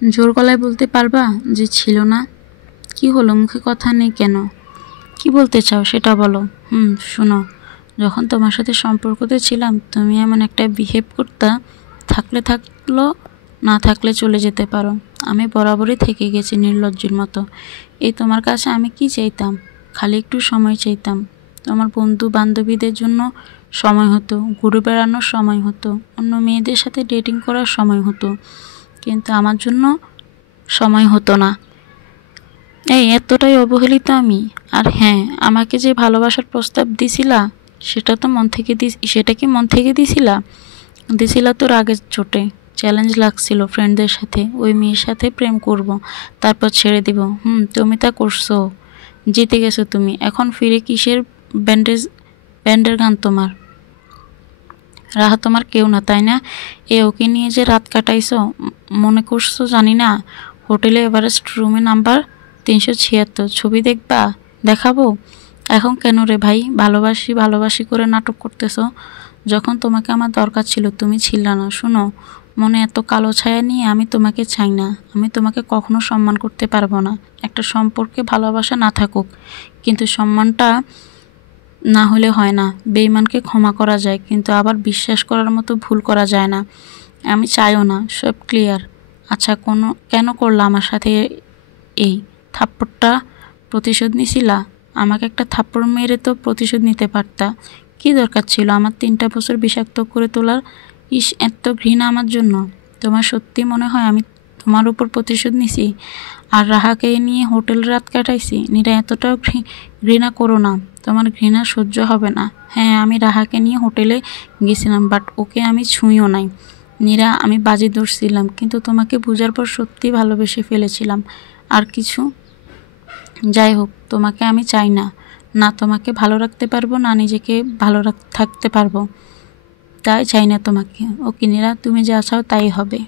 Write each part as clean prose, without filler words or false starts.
জোর গলায় বলতে পারবা যে ছিল না? কি হলো, মুখে কথা নেই কেন? কি বলতে চাও সেটা বলো। শোনো, যখন তোমার সাথে সম্পর্কতে ছিলাম তুমি এমন একটা বিহেভ করতা, থাকলে থাকলো, না থাকলে চলে যেতে পারো। আমি বরাবরই থেকে গেছি নির্লজ্জের মতো। এই তোমার কাছে আমি কি চাইতাম? খালি একটু সময় চাইতাম। তোমার বন্ধু বান্ধবীদের জন্য সময় হতো, ঘুরে বেড়ানোর সময় হতো, অন্য মেয়েদের সাথে ডেটিং করার সময় হতো, কিন্তু আমার জন্য সময় হতো না। এই এতটাই অবহেলিত আমি? আর হ্যাঁ, আমাকে যে ভালোবাসার প্রস্তাব দিছিলা সেটা কি মন থেকে দিছিলা তো রাগের চোটে। চ্যালেঞ্জ লাগছিল ফ্রেন্ডদের সাথে, ওই মেয়ের সাথে প্রেম করব, তারপর ছেড়ে দিব। তুমি তা করছো, জিতে গেছো তুমি। এখন ফিরে কিসের ব্যান্ডের গান তোমার? রাহা তোমার কেউ না, তাই না? ওকে নিয়ে যে রাত কাটাইছো মনে করছো জানি না। হোটেলে এভারেস্ট রুমে নাম্বার 376, ছবি দেখাবো? এখন কেন রে ভাই ভালোবাসি ভালোবাসি করে নাটক করতেছো? যখন তোমাকে আমার দরকার ছিল তুমি ছিলে না। শোনো, মনে এত কালো ছায়া নিয়ে আমি তোমাকে চাই না। আমি তোমাকে কখনো সম্মান করতে পারবো না। একটা সম্পর্কে ভালোবাসা না থাকুক, কিন্তু সম্মানটা না হলে হয় না। বেঈমানকে ক্ষমা করা যায়, কিন্তু আবার বিশ্বাস করার মতো ভুল করা যায় না। আমি চাইও না, সব ক্লিয়ার। আচ্ছা, কেন করলা আমার সাথে এই থাপ্পড়টা? প্রতিশোধ নিছিলা? আমাকে একটা থাপ্পড় মেরে তো প্রতিশোধ নিতে পারতা। কি দরকার ছিল আমার 3টা বছর বিষাক্ত করে তোলার? এত ঘৃণা আমার জন্য? তোমার সত্যি মনে হয় আমি তোমার উপর প্রতিশোধ নিছি আর রাহাকে নিয়ে হোটেল রাত কাটাইছি? নীরা, এতটাও ঘৃণা করো না। তোমার ঘৃণা সহ্য হবে না। হ্যাঁ, আমি রাহাকে নিয়ে হোটেলে গেছিলাম, বাট ওকে আমি ছুঁইও নাই। নীরা, আমি বাজি ধরছিলাম, কিন্তু তোমাকে বোঝার পর সত্যি ভালোবেসে ফেলেছিলাম। আর কিছু? যাই হোক, তোমাকে আমি চাই না। না তোমাকে ভালো রাখতে পারবো, না নিজেকে ভালো থাকতে পারবো। তাই চাই না তোমাকে। ওকে নীরা, তুমি যা চাও তাই হবে।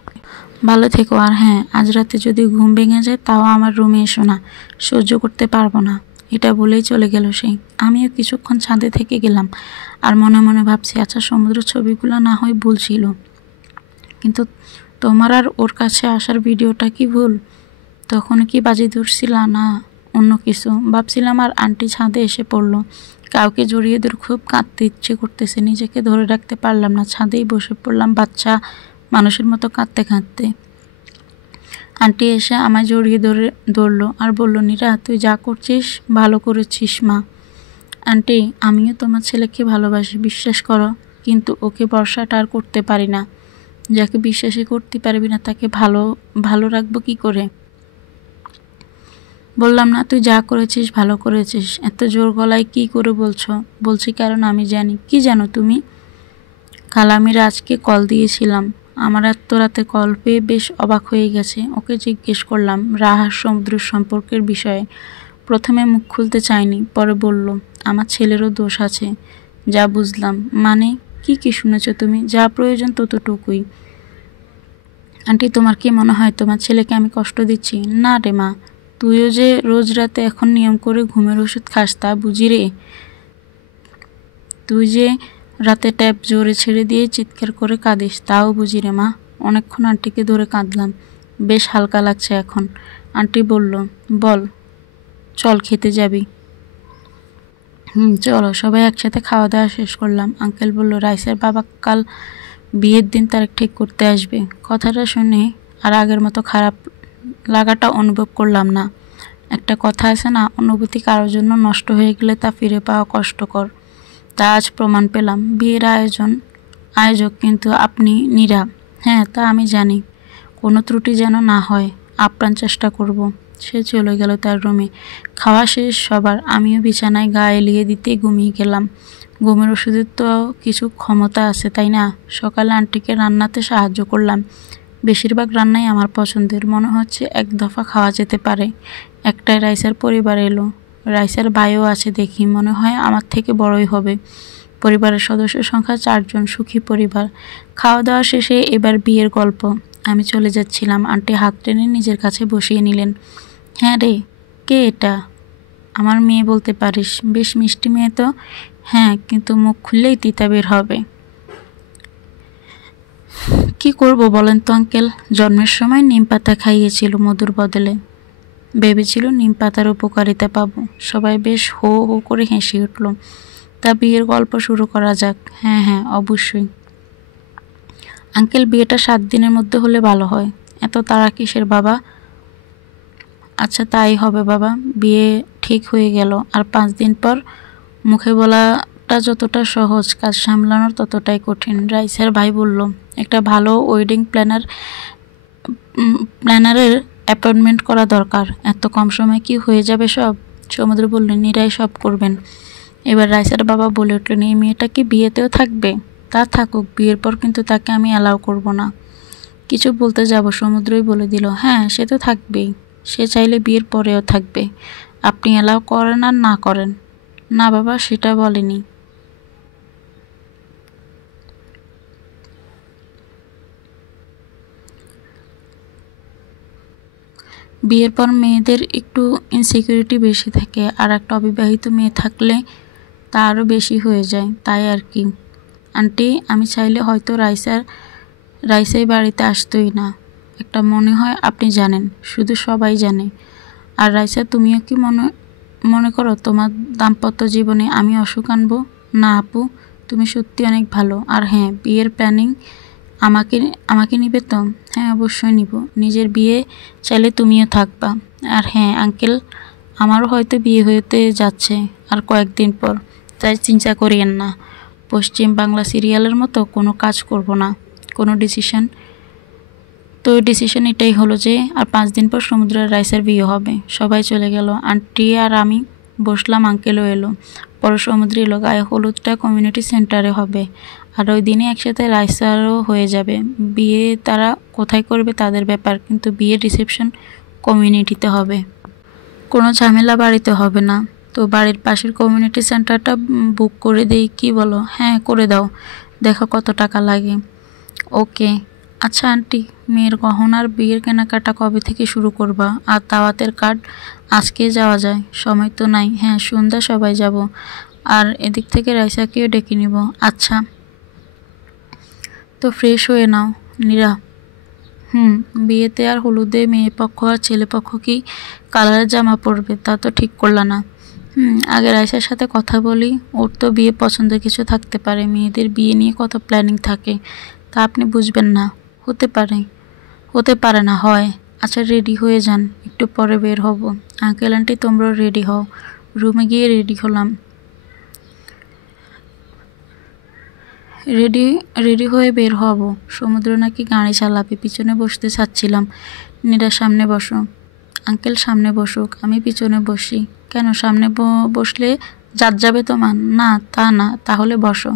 ভালো থেকো। আর হ্যাঁ, আজ রাতে যদি ঘুম ভেঙে যায় তাও আমার রুমে এসো না, সহ্য করতে পারবো না। এটা বলেই চলে গেল সে। আমিও কিছুক্ষণ ছাদে থেকে গেলাম আর মনে মনে ভাবছি, আচ্ছা সমুদ্র ছবিগুলো না হয় ভুল ছিল, কিন্তু তোমার আর ওর কাছে আসার ভিডিওটা কি ভুল? তখন কি বাজি ধরছিলা না অন্য কিছু? ভাবছিলাম, আর আন্টি ছাদে এসে পড়লো। কাউকে জড়িয়ে ধরে খুব কাঁদতে ইচ্ছে করতেছে, নিজেকে ধরে রাখতে পারলাম না, ছাদেই বসে পড়লাম বাচ্চা মানুষের মতো কাঁদতে কাঁদতে। আন্টি এসে আমায় জড়িয়ে ধরলো আর বলল, নীরা তুই যা করছিস ভালো করেছিস মা। আন্টি, আমিও তোমার ছেলেকে ভালোবাসি, বিশ্বাস করো, কিন্তু ওকে ভরসাটা আর করতে পারি না। যাকে বিশ্বাসই করতে পারবি না তাকে ভালো রাখবো কি করে? বললাম না তুই যা করেছিস ভালো করেছিস। এত জোর গলায় কি করে বলছো? বলছি কারণ আমি জানি। কি জানো তুমি? কাল আমি রাজকে কল দিয়েছিলাম। আমার এত রাতে কল পেয়ে বেশ অবাক হয়ে গেছে। ওকে জিজ্ঞেস করলাম রাহার সমুদ্র সম্পর্কের বিষয়ে। প্রথমে মুখ খুলতে চায়নি, পরে বলল আমার ছেলেরও দোষ আছে। যা বুঝলাম। মানে কি শুনেছ তুমি? যা প্রয়োজন ততটুকুই। আন্টি, তোমার কি মনে হয় তোমার ছেলেকে আমি কষ্ট দিচ্ছি? না রে মা, তুইও যে রোজ রাতে এখন নিয়ম করে ঘুমের ওষুধ খাস তা বুঝি রে। তুই যে রাতে ট্যাপ জোরে ছেড়ে দিয়ে চিৎকার করে কাঁদিস তাও বুঝি রে মা। অনেকক্ষণ আন্টিকে ধরে কাঁদলাম, বেশ হালকা লাগছে এখন। আন্টি বলল, বল, চল খেতে যাবি? চলো। সবাই একসাথে খাওয়া দাওয়া শেষ করলাম। আঙ্কেল বলল, রাইসের বাবা কাল বিয়ের দিন তারিখ ঠিক করতে আসবে। কথাটা শুনে আর আগের মতো খারাপ লাগাটা অনুভব করলাম না। একটা কথা আছে না, অনুভূতি কারোর জন্য নষ্ট হয়ে গেলে তা ফিরে পাওয়া কষ্টকর। তা আজ প্রমাণ পেলাম। বিয়ের আয়োজক কিন্তু আপনি নীরা। হ্যাঁ, তা আমি জানি। কোনো ত্রুটি যেন না হয়, আপ্রাণ চেষ্টা করব। সে চলে গেল তার রুমে। খাওয়া শেষ সবার। আমিও বিছানায় গা এলিয়ে দিতে ঘুমিয়ে গেলাম। ঘুমের ওষুধের তো কিছু ক্ষমতা আছে, তাই না? সকালে আন্টিকে রান্নাতে সাহায্য করলাম। বেশিরভাগ রান্নাই আমার পছন্দের। মনে হচ্ছে এক দফা খাওয়া যেতে পারে। একটাই রাইসার পরিবার এলো। রাইসার ভাইও আছে দেখি, মনে হয় আমার থেকে বড়ই হবে। পরিবারের সদস্য সংখ্যা 4 জন, সুখী পরিবার। খাওয়া দাওয়া শেষে এবার বিয়ের গল্প। আমি চলে যাচ্ছিলাম, আন্টি হাত টেনে নিজের কাছে বসিয়ে নিলেন। হ্যাঁ রে, কে এটা? আমার মেয়ে বলতে পারিস, বেশ মিষ্টি মেয়ে তো। হ্যাঁ, কিন্তু মুখ খুললেই তিতা বের হবে। কি করব বলেন তো আঙ্কেল, জন্মের সময় নিম পাতা খাইয়েছিল মধুর বদলে, ভেবেছিল নিম পাতার উপকারিতা পাবো। সবাই বেশ হো হো করে হেসে উঠল। তা বিয়ের গল্প শুরু করা যাক। হ্যাঁ হ্যাঁ, অবশ্যই। আঙ্কেল, বিয়েটা 7 দিনের মধ্যে হলে ভালো হয়। এত তাড়া কিসের বাবা? আচ্ছা তাই হবে বাবা। বিয়ে ঠিক হয়ে গেল, আর 5 দিন পর। মুখে বলাটা যতটা সহজ, কাজ সামলানোর ততটাই কঠিন। রাইসের ভাই বলল, একটা ভালো ওয়েডিং প্ল্যানারের অ্যাপয়েন্টমেন্ট করা দরকার। এত কম সময় কি হয়ে যাবে সব? সমুদ্র বললেন, নিরাই সব করবেন। এবার রাইসার বাবা বলে উঠলেন, এই মেয়েটা কি বিয়েতেও থাকবে? তা থাকুক, বিয়ের পর কিন্তু তাকে আমি অ্যালাউ করব না। কিছু বলতে যাব, সমুদ্রই বলে দিল, হ্যাঁ সে তো থাকবেই। সে চাইলে বিয়ের পরেও থাকবে, আপনি অ্যালাউ করেন আর না করেন। না বাবা, সেটা বলেনি। বিয়ের পর মেয়েদের একটু ইনসিকিউরিটি বেশি থাকে, আর একটা অবিবাহিত মেয়ে থাকলে তা আরও বেশি হয়ে যায়, তাই আর কি। আন্টি, আমি চাইলে হয়তো রাইসাই বাড়িতে আসতোই না। একটা মনে হয় আপনি জানেন, শুধু সবাই জানে। আর রাইসা, তুমিও কি মনে করো তোমার দাম্পত্য জীবনে আমি অসুখ আনবো? না আপু, তুমি সত্যি অনেক ভালো। আর হ্যাঁ, বিয়ের প্ল্যানিং আমাকে আমাকে নিবে তো? হ্যাঁ অবশ্যই নিব। নিজের বিয়ে চাইলে তুমিও থাকবা। আর হ্যাঁ আঙ্কেল, আমারও হয়তো বিয়ে হতে যাচ্ছে আর কয়েকদিন পর, তাই চিন্তা করিয়েন না। পশ্চিম বাংলা সিরিয়ালের মতো কোনো কাজ করব না, কোনো ডিসিশন। তো ডিসিশন এটাই হলো যে আর 5 দিন পর সমুদ্রের রাইসের বিয়ে হবে। সবাই চলে গেল, আন্টি আর আমি বসলাম, আঙ্কেলও এলো। পরে সমুদ্র এলো। গায়ে হলুদটা কমিউনিটি সেন্টারে হবে, আর ওই দিনই একসাথে রাইসারও হয়ে যাবে। বিয়ে তারা কোথায় করবে তাদের ব্যাপার, কিন্তু বিয়ের রিসেপশন কমিউনিটিতে হবে। কোনো ঝামেলা বাড়িতে হবে না। তো বাড়ির পাশের কমিউনিটি সেন্টারটা বুক করে দেই, কি বলো? হ্যাঁ করে দাও, দেখো কত টাকা লাগে। ওকে। আচ্ছা আন্টি, মেয়ের গহনার বিয়ের কেনাকাটা কবে থেকে শুরু করবা? আর দাওয়াতের কার্ড আজকে যাওয়া যায়? সময় তো নাই। হ্যাঁ সন্ধ্যা সবাই যাব, আর এদিক থেকে রাইসাকেও ডেকে নিব। আচ্ছা, তো ফ্রেশ হয়ে নাও নীরা। বিয়েতে আর হলুদে মেয়ে পক্ষ আর ছেলে পক্ষ কি কালারের জামা পরবে তা তো ঠিক করলা না? আগে রাইসার সাথে কথা বলি, ওর তো বিয়ে পছন্দের কিছু থাকতে পারে। মেয়েদের বিয়ে নিয়ে কত প্ল্যানিং থাকে, তা আপনি বুঝবেন না? হতে পারে, হতে পারে না হয়। আচ্ছা রেডি হয়ে যান, একটু পরে বের হব। আঙ্কেল আন্টি তোমরাও রেডি হও। রুমে গিয়ে রেডি হলাম। রেডি রেডি হয়ে বের হব। সমুদ্র নাকি গাড়ি চালাবে, পিছনে বসতে চাচ্ছিলাম। নীরা সামনে বসো। আঙ্কেল সামনে বসুক, আমি পিছনে বসি। কেন, সামনে বসলে জাত যাবে তোমার? না তা না, তাহলে বসো।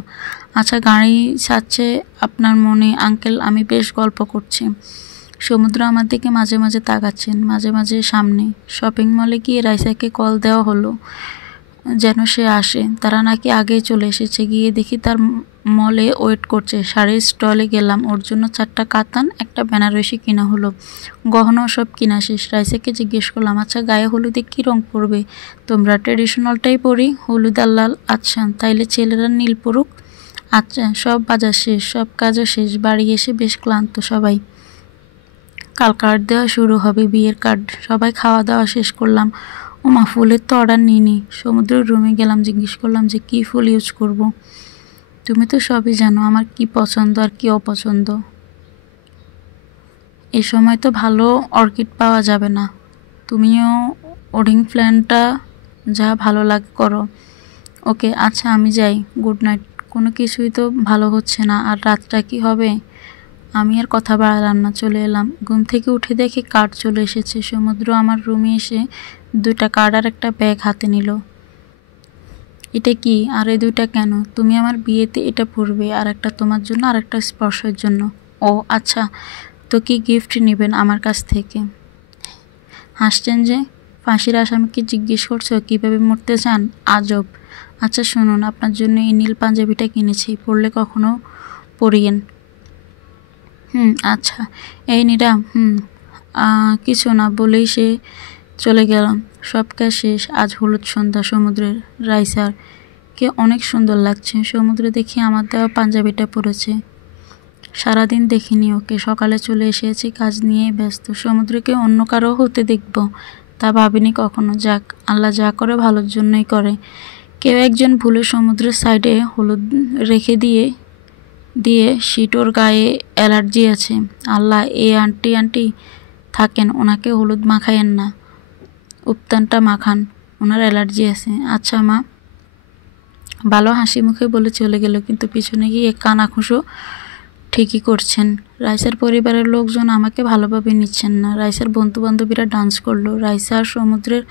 আচ্ছা গাড়ি ছাড়ছে আপনার মনে? আঙ্কেল আমি বেশ গল্প করছি। সমুদ্র আমার দিকে মাঝে মাঝে তাকাচ্ছেন, মাঝে মাঝে সামনে। শপিং মলে গিয়ে রাইসাকে কল দেওয়া হলো যেন সে আসে। তারা নাকি আগেই চলে এসেছে। গিয়ে দেখি তার মলে ওয়েট করছে। শাড়ির স্টলে গেলাম, ওর জন্য 4টা কাতান, একটা বেনারসি কিনা হলো। গহনাও সব কিনা শেষ। রাইসাকে জিজ্ঞেস করলাম, আচ্ছা গায়ে হলুদে কী রং পরবে? তোমরা ট্রেডিশনালটাই পরি, হলুদ আর লাল। আচ্ছা তাইলে ছেলেরা নীল পরুক। আচ্ছা। সব বাজার শেষ, সব কাজও শেষ। বাড়ি এসে বেশ ক্লান্ত সবাই। কাল কার্ড দেওয়া শুরু হবে, বিয়ের কার্ড। সবাই খাওয়া দাওয়া শেষ করলাম। ওমা, ফুলের তো অর্ডার নিইনি। সমুদ্রের রুমে গেলাম, জিজ্ঞেস করলাম যে কী ফুল ইউজ করব। তুমি তো সবই জানো আমার কি পছন্দ আর কি অপছন্দ। এই সময় তো ভালো অর্কিড পাওয়া যাবে না। তুমিও ওয়েডিং প্ল্যানটা যা ভালো লাগে করো। ওকে আচ্ছা আমি যাই, গুড নাইট। কোনো কিছুই তো ভালো হচ্ছে না, আর রাতটা কি হবে? আমি আর কথা বাড়ালাম না, চলে এলাম। ঘুম থেকে উঠে দেখি কার্ড চলে এসেছে। সমুদ্র আমার রুমে এসে 2টা কার্ড আর একটা ব্যাগ হাতে নিল। এটা কি? আর এই 2টা কেন? তুমি আমার বিয়েতে এটা পরবে, আর একটা তোমার জন্য, আর একটা স্পর্শের জন্য। ও আচ্ছা, তো কি গিফট নেবেন আমার কাছ থেকে? হাসছেন যে? ফাঁসির আসামিকে জিজ্ঞেস করছো কীভাবে মরতে চান? আজব। আচ্ছা শুনুন, আপনার জন্য এই নীল পাঞ্জাবিটা কিনেছি, পরলে কখনো পরিয়েন। আচ্ছা। এই নীরা, কিছু না বলেই সে চলে গেলাম। সব কাজ শেষ। আজ হলুদ সন্ধ্যা। সমুদ্রের রাইসার কে অনেক সুন্দর লাগছে। সমুদ্র দেখি আমার দেওয়া পাঞ্জাবিটা পরেছে। সারাদিন দেখিনি ওকে, সকালে চলে এসেছি, কাজ নিয়ে ব্যস্ত। সমুদ্রকে অন্য কারো হতে দেখব তা ভাবিনি কখনো। যাক, আল্লাহ যা করে ভালোর জন্যই করে। কেউ একজন ভুলে সমুদ্রের সাইডে হলুদ রেখে দিয়ে দিয়ে শিটোর গায়ে অ্যালার্জি আছে। আল্লাহ, এই আন্টি থাকেন, ওনাকে হলুদ মাখায়েন না, উপতানটা মাখান, ওনার অ্যালার্জি আছে। আচ্ছা মা, ভালো হাসি মুখে বলে চলে গেল, কিন্তু পিছনে গিয়ে কানাঘুষো ঠিকই করছেন। রাইসার পরিবারের লোকজন আমাকে ভালোভাবে নিচ্ছেন না। রাইসার বন্ধু বান্ধবীরা ডান্স করলো, রাইসা আর সমুদ্রের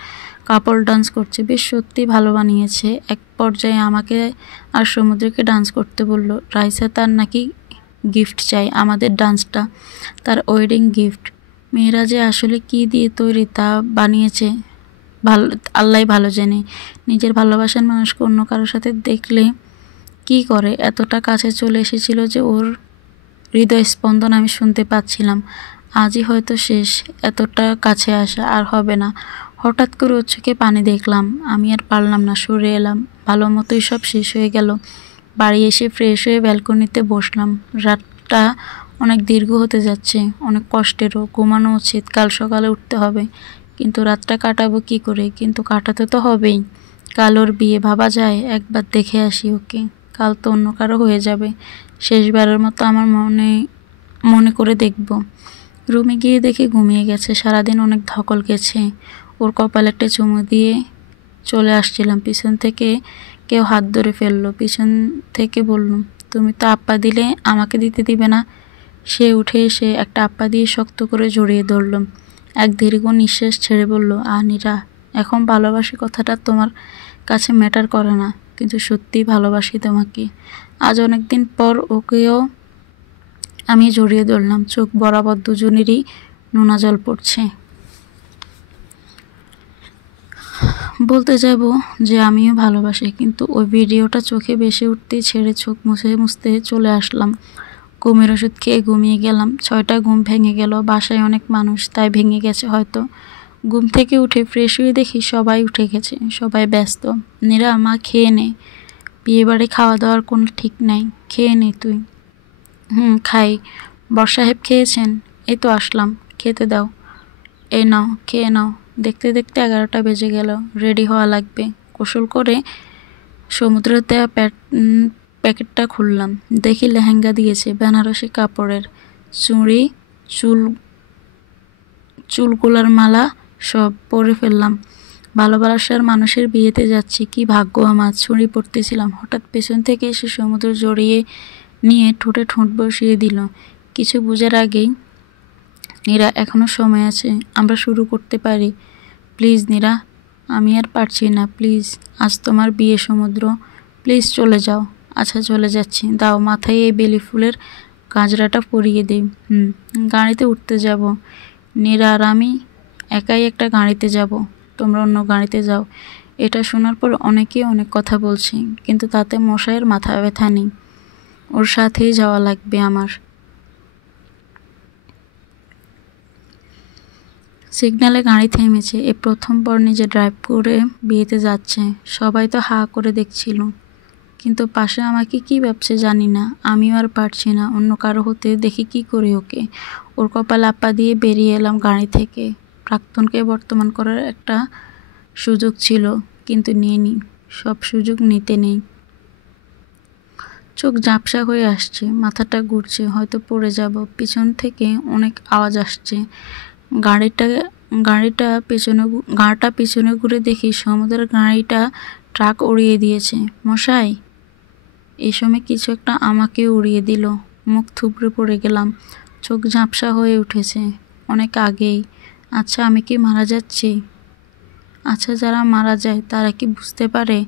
কাপল ডান্স করছে, বেশ সত্যি ভালো বানিয়েছে। এক পর্যায়ে আমাকে আর সমুদ্রকে ডান্স করতে বলল। রাইসা তার নাকি গিফট চাই, আমাদের ডান্সটা তার ওয়েডিং গিফট। মেয়েরা যে আসলে কি দিয়ে তৈরি তা বানিয়েছে ভালো আল্লাহ ভালো জানে। নিজের ভালোবাসার মানুষকে অন্য কারোর সাথে দেখলে কি করে, এতটা কাছে চলে এসেছিল যে ওর হৃদয় স্পন্দন আমি শুনতে পাচ্ছিলাম। আজই হয়তো শেষ, এতটা কাছে আসা আর হবে না। হঠাৎ করে ওর চোখে পানি দেখলাম, আমি আর পারলাম না, সরে এলাম। ভালো মতোই সব শেষ হয়ে গেল। বাড়ি এসে ফ্রেশ হয়ে ব্যালকনিতে বসলাম। রাতটা অনেক দীর্ঘ হতে যাচ্ছে, অনেক কষ্টেরও। ঘুমানো উচিত, কাল সকালে উঠতে হবে, কিন্তু রাতটা কাটাবো কি করে? কিন্তু কাটাতে তো হবেই। কাল ওর বিয়ে, ভাবা যায় একবার দেখে আসি ওকে। কাল তো অন্য কারো হয়ে যাবে, শেষবারের মতো আমার মনে করে দেখব। রুমে গিয়ে দেখে ঘুমিয়ে গেছে। সারাদিন অনেক ধকল গেছে। ওর কপালে একটা চুমু দিয়ে চলে আসছিলাম, পিছন থেকে কেউ হাত ধরে ফেললো। পিছন থেকে বলল, তুমি তো আপ্পা দিলে, আমাকে দিতে দিবে না? সে উঠে এসে একটা আপ্পা দিয়ে শক্ত করে জড়িয়ে ধরল। এক দীর্ঘ নিঃশ্বাস ছেড়ে বলল, নীরা, এখন ভালোবাসি কথাটা তোমার কাছে ম্যাটার করে না, কিন্তু সত্যিই ভালোবাসি তোমাকে। আজ অনেক দিন পর ওকেও আমি জড়িয়ে ধরলাম। চোখ বরাবর দুজনেরই নোনা জল পড়ছে। বলতে যাব যে আমিও ভালোবাসি, কিন্তু ওই ভিডিওটা চোখে ভেসে উঠতেই ছেড়ে চোখ মুছে মুছতে চলে আসলাম। ঘুমের ওষুধ খেয়ে ঘুমিয়ে গেলাম। 6টা ঘুম ভেঙে গেল। বাসায় অনেক মানুষ, তাই ভেঙে গেছে হয়তো। ঘুম থেকে উঠে ফ্রেশ হয়ে দেখি সবাই উঠে গেছে, সবাই ব্যস্ত। নীরা, মা খেয়ে নে, বিয়েবাড়ি খাওয়া দাওয়ার কোনো ঠিক নাই, খেয়ে নে তুই। খাই। বর সাহেব খেয়েছেন? এই তো আসলাম, খেতে দাও। এই নাও, খেয়ে নাও। দেখতে দেখতে 11টা বেজে গেল। রেডি হওয়া লাগবে। গোসল করে সমুদ্রের দেওয়া প্যাকেটটা খুললাম। দেখি লেহেঙ্গা দিয়েছে, বেনারসি কাপড়ের, চুড়ি, চুলগুলার মালা সব পরে ফেললাম। ভালোবাসার মানুষের বিয়েতে যাচ্ছি, কি ভাগ্য আমার। চুড়ি পরতেছিলাম, হঠাৎ পেছন থেকে এসে সমুদ্র জড়িয়ে নিয়ে ঠোঁটে ঠোঁট বসিয়ে দিল। কিছু বোঝার আগেই, নীরা, এখনো সময় আছে, আমরা শুরু করতে পারি। প্লিজ নীরা, আমি আর পারছি না, প্লিজ। আজ তোমার বিয়ে সমুদ্র, প্লিজ চলে যাও। আচ্ছা চলে যাচ্ছি, দাও মাথায় এই বেলি ফুলের গাজরাটা পরিয়ে দিই। গাড়িতে উঠতে যাব। নীরা আর আমি একাই একটা গাড়িতে যাব, তোমরা অন্য গাড়িতে যাও। এটা শোনার পর অনেকেই অনেক কথা বলছে, কিন্তু তাতে মশাইয়ের মাথা ব্যথা নেই। ওর সাথেই যাওয়া লাগবে আমার। সিগন্যালে গাড়ি থেমেছে। এ প্রথম পর নিজে ড্রাইভ করে বিয়েতে যাচ্ছে। সবাই তো হা করে দেখছিল, কিন্তু পাশে আমাকে কি ভাবছে জানি না। আমিও আর পারছি না অন্য কারো হতে। দেখি কি করি ওকে। ওর কপালে আপ্পা দিয়ে বেরিয়ে এলাম গাড়ি থেকে। প্রাক্তনকে বর্তমান করার একটা সুযোগ ছিল, কিন্তু নিইনি। সব সুযোগ নিতে নেই। চোখ ঝাপসা হয়ে আসছে, মাথাটা ঘুরছে, হয়তো পড়ে যাব। পিছন থেকে অনেক আওয়াজ আসছে। গাড়িটা পিছনে ঘুরে দেখি সমুদ্রের গাড়িটা ট্রাক উড়িয়ে দিয়েছে। মশাই! এই সময় কিছু একটা আমাকে উড়িয়ে দিল। মুখ থুবড়ে পড়ে গেলাম। চোখ ঝাপসা হয়ে উঠেছে অনেক আগেই। আচ্ছা, আমি কি মারা যাচ্ছি? আচ্ছা, যারা মারা যায় তারা কি বুঝতে পারে?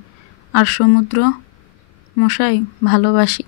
আর সমুদ্র? মশাই, ভালোবাসি।